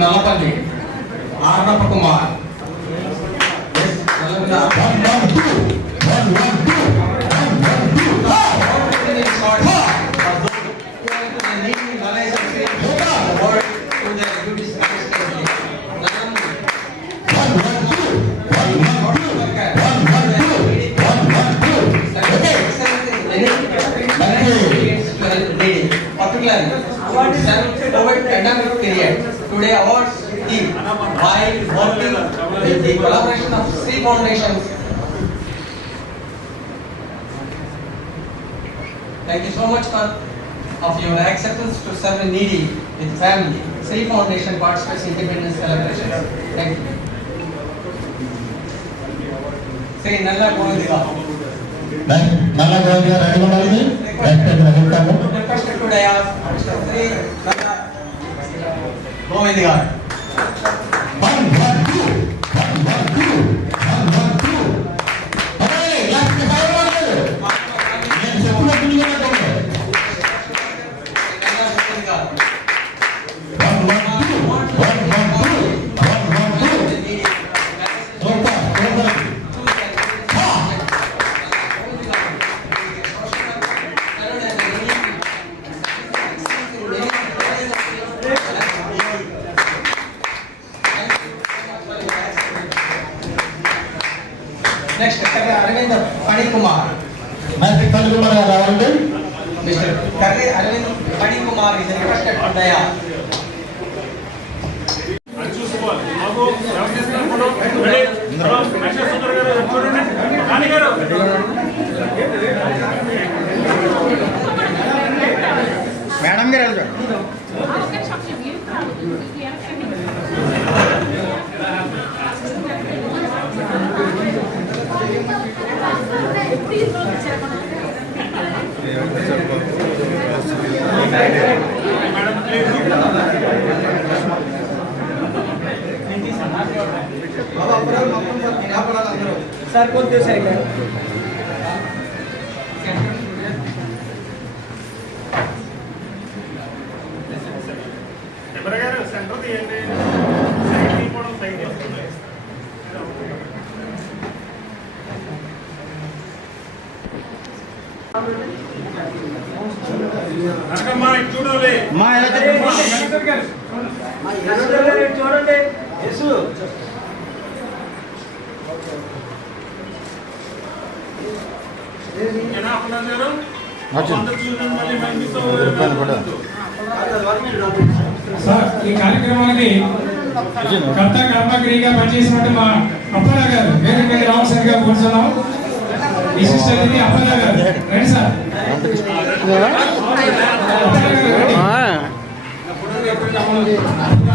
నల్లపల్లి ఆర్నప్ప Kumar Today awards theme while working with the collaboration of three foundations. Thank you so much of your acceptance to serve the needy with family. Sri Foundation participates in Independence celebrations. Thank you. Sri Nalla Govindiga. Nalla Govindiga ready undalli. Requested today as Sri Nalla Govindiga. Next, Arvind Pani Kumar. Mr. Pani Kumar Ravalde. Mr. Arvind Pani Kumar is requested to Daya. Madam garu Sir, कौन दे सर क्या? చూడండి యేసు సార్ ఈ కార్యక్రమానికి కర్త కర్మగిరిగా పనిచేసినట్టు మా అప్పారావు గారు వేదిక మీద రావాల్సిందిగా కూర్చున్నాం. విశిష్ట అతిథి అప్పారావు గారు రండి సార్. అప్పారావు గారు రండి.